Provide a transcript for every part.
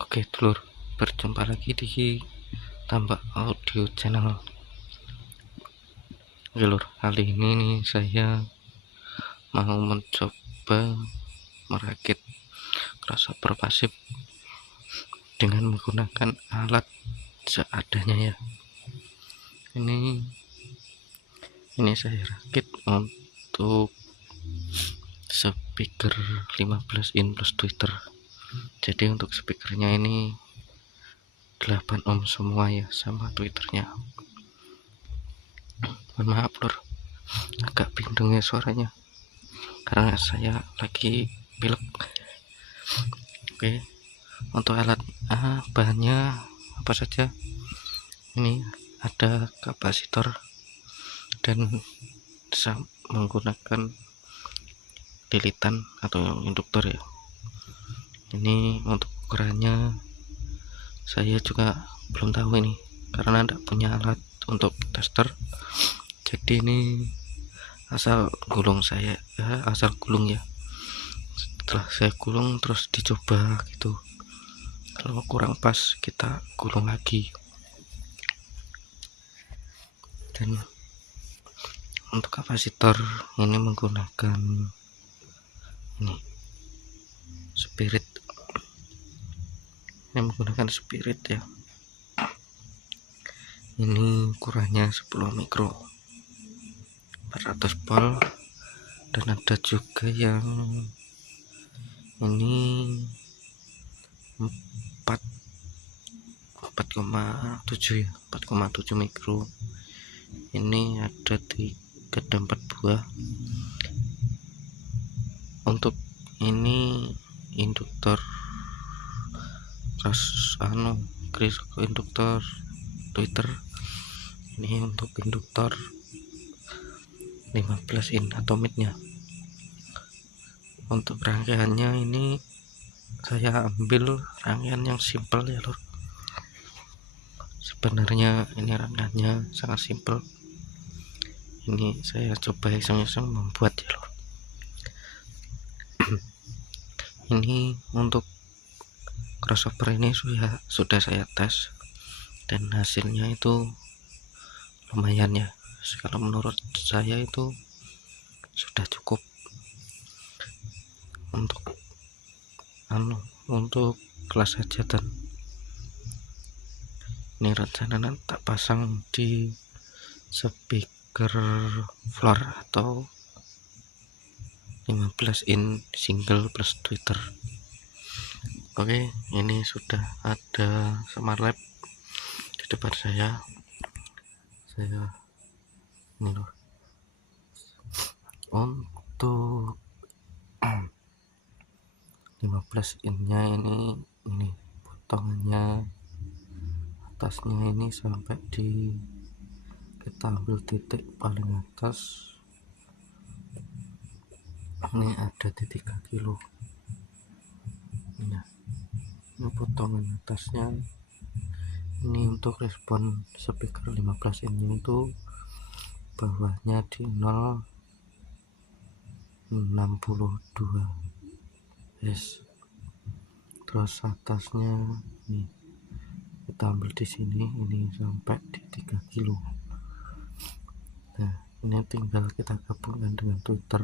Oke dulur, berjumpa lagi di Tambak Audio Channel. Oke lur, kali ini nih saya mau mencoba merakit crossover pasif dengan menggunakan alat seadanya ya. Ini saya rakit untuk speaker 15 in plus tweeter. Jadi untuk speakernya ini 8 ohm semua ya, sama tweeternya. Mohon maaf lur, agak bindeng ya suaranya karena saya lagi pilek. Oke, untuk alat bahannya apa saja? Ini ada kapasitor dan menggunakan lilitan atau induktor ya. Ini untuk ukurannya saya juga belum tahu ini karena tidak punya alat untuk tester. Jadi ini asal gulung ya. Setelah saya gulung terus dicoba gitu, kalau kurang pas kita gulung lagi. Dan untuk kapasitor ini menggunakan spirit ya. Ini ukurannya 10 mikro 400 volt, dan ada juga yang ini 4,7 mikro. Ini ada 4 buah. Untuk ini induktor induktor tweeter. Ini untuk induktor 15 in atau midnya. Untuk rangkaiannya ini saya ambil rangkaian yang simple ya lor. Sebenarnya ini rangkaiannya sangat simple. Ini saya coba iseng-iseng membuat ya lor. Ini untuk crossover ini sudah saya tes dan hasilnya itu lumayan ya. Kalau menurut saya itu sudah cukup untuk kelas hajatan. Ini rencana tak pasang di speaker floor atau 15 in single plus tweeter. Oke, ini sudah ada smart lab di depan saya ini loh. Untuk 15 in-nya ini potongannya atasnya ini sampai kita ambil titik paling atas ini ada di 3 kilo. Nah, ini potongan atasnya ini untuk respon speaker 15 in itu bawahnya di 0,62 yes. Terus atasnya nih kita ambil di sini, ini sampai di 3 kilo. Nah, ini tinggal kita gabungkan dengan tweeter,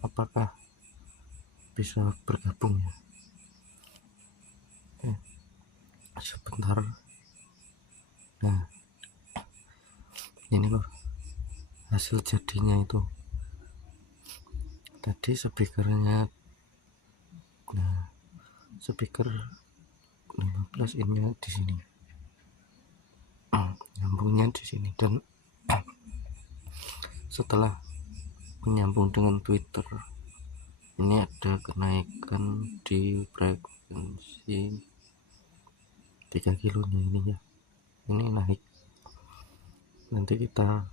apakah bisa bergabung ya. Sebentar. Nah, ini loh hasil jadinya itu. Tadi speakernya, nah speaker 15 in-nya di sini, nyambungnya di sini, dan setelah menyambung dengan tweeter ini ada kenaikan di frekuensi 3 kilo nya ini ya. Ini naik, nanti kita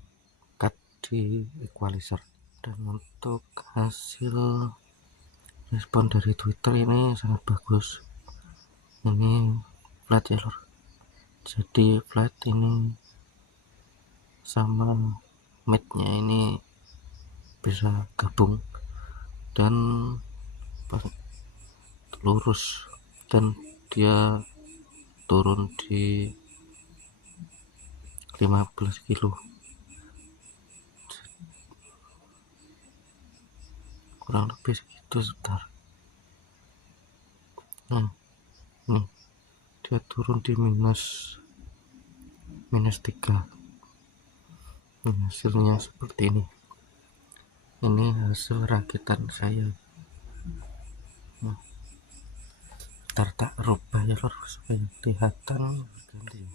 cut di equalizer. Dan untuk hasil respon dari Twitter ini sangat bagus. Ini flat ya lor, jadi flat ini sama midnya ini bisa gabung dan lurus dan dia turun di 15 kilo, kurang lebih segitu. Sebentar, nah nih dia turun di minus 3. Hasilnya seperti ini hasil rakitan saya. Ntar tak rubah ya lor supaya kelihatan ganti.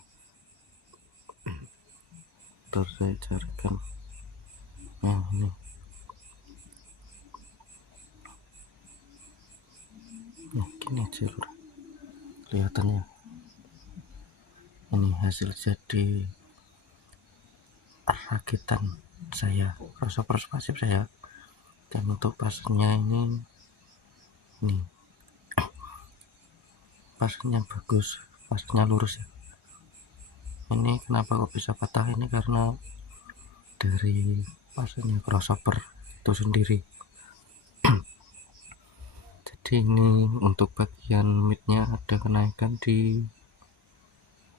Terus saya carikan ini gini aja lor, kelihatannya ini hasil jadi rakitan saya, crossover pasif saya. Dan untuk pasnya ini pasnya bagus, pasnya lurus ya. Ini kenapa kok bisa patah, ini karena dari pasnya crossover itu sendiri. Jadi ini untuk bagian midnya ada kenaikan di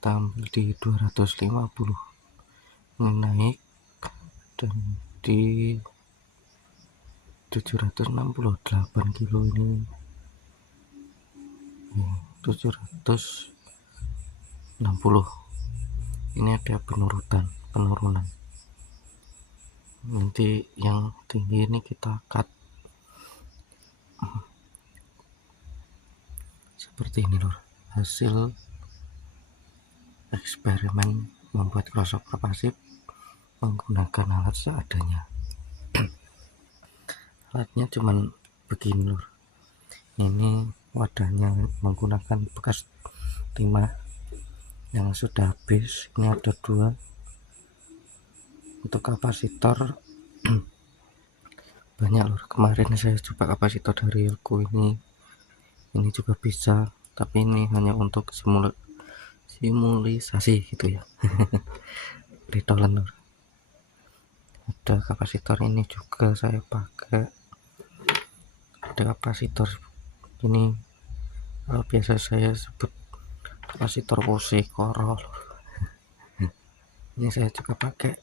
tampil di 250, ini naik, dan di 768 kilo ini 760, ini ada penurunan. Nanti yang tinggi ini kita cut seperti ini lor, hasil eksperimen membuat crossover pasif menggunakan alat seadanya. Alatnya cuman begini lor, ini wadahnya menggunakan bekas timah yang sudah habis. Ini ada 2. Untuk kapasitor banyak lor, kemarin saya coba kapasitor dari Elko ini juga bisa, tapi ini hanya untuk simulisasi gitu ya. Ditolen lor. Ada kapasitor ini juga saya pakai, ada kapasitor ini, kalau biasa saya sebut kapasitor Bose Coro. Ini saya juga pakai.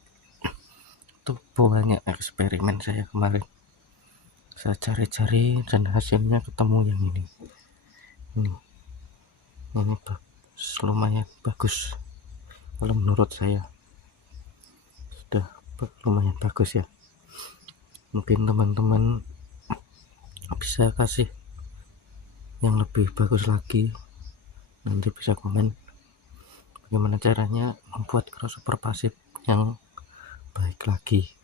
Itu banyak eksperimen saya kemarin, saya cari-cari dan hasilnya ketemu yang ini lumayan bagus. Kalau menurut saya sudah lumayan bagus ya. Mungkin teman-teman bisa kasih yang lebih bagus lagi, nanti bisa komen bagaimana caranya membuat crossover pasif yang baik lagi.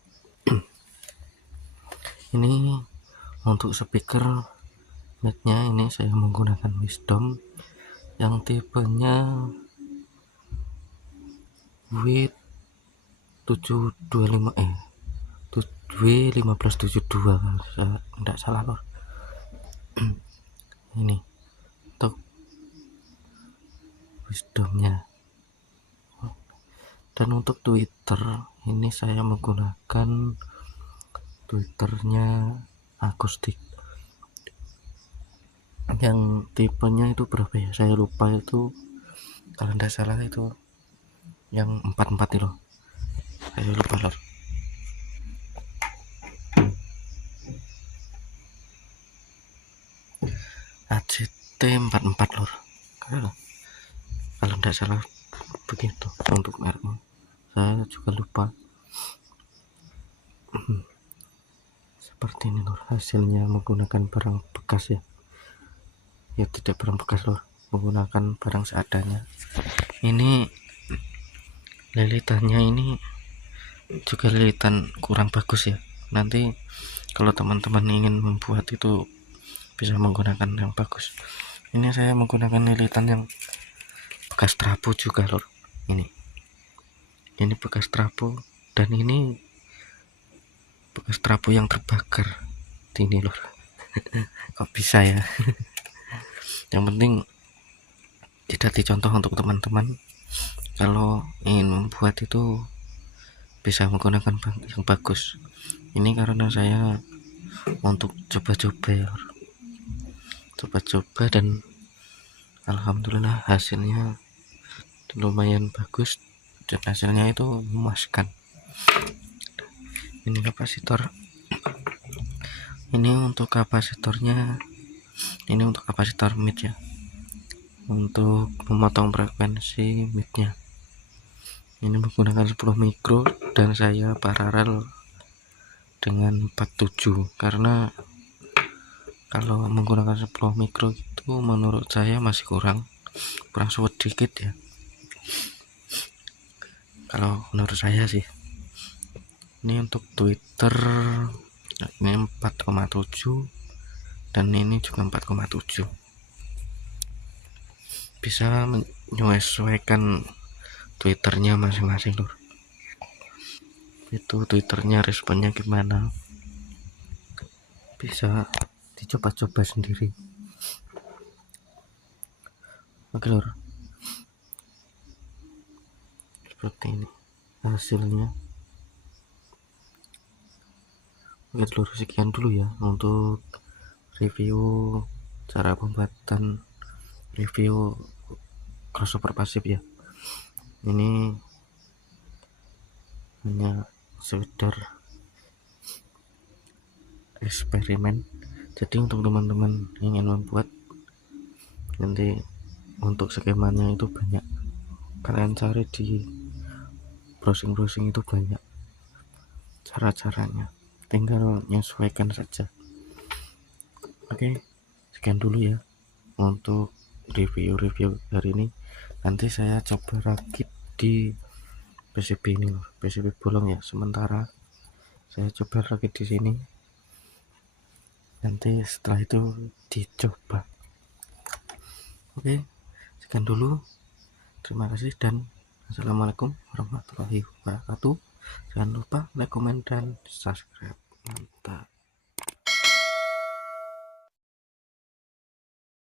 Ini untuk speaker midnya, ini saya menggunakan Wisdom yang tipenya W725 W1572 enggak salah lor. Ini untuk Wisdomnya. Dan untuk Twitter ini saya menggunakan Twitternya akustik yang tipenya itu berapa ya, saya lupa, itu kalau tidak salah itu yang 44 itu, saya lupa lor. ACT 44 lor, kalau tidak salah begitu untuk mereknya, saya juga lupa. Seperti ini lor hasilnya menggunakan barang bekas ya, tidak barang bekas lor, menggunakan barang seadanya. Ini lilitannya ini juga lilitan kurang bagus ya, nanti kalau teman-teman ingin membuat itu bisa menggunakan yang bagus. Ini saya menggunakan lilitan yang bekas trapo juga lor, ini bekas trapo, dan ini bekas trapo yang terbakar ini lor. Kok bisa ya. Yang penting tidak dicontoh untuk teman-teman, kalau ingin membuat itu bisa menggunakan yang bagus. Ini karena saya untuk coba-coba dan alhamdulillah hasilnya lumayan bagus dan hasilnya itu memuaskan. Ini kapasitor, ini untuk kapasitornya, ini untuk kapasitor mid ya, untuk memotong frekuensi midnya. Ini menggunakan 10 mikro dan saya paralel dengan 47, karena kalau menggunakan 10 mikro itu menurut saya masih kurang sedikit ya, kalau menurut saya sih. Ini untuk Twitter ini 4,7 dan ini juga 4,7. Bisa menyesuaikan Twitternya masing-masing lur. Itu Twitternya responnya gimana, bisa dicoba-coba sendiri. Oke lur, seperti ini hasilnya. Oke lur, sekian dulu ya untuk review cara pembuatan review crossover pasif ya. Ini hanya sekedar eksperimen, jadi untuk teman-teman ingin membuat nanti untuk skemanya itu banyak, kalian cari di browsing itu banyak cara-caranya, tinggal menyesuaikan saja. Oke, sekian dulu ya untuk review hari ini. Nanti saya coba rakit di PCB ini loh, PCB bolong ya, sementara saya coba rakit di sini, nanti setelah itu dicoba. Oke, sekian dulu, terima kasih dan assalamualaikum warahmatullahi wabarakatuh. Jangan lupa like, comment, dan subscribe. Mantap.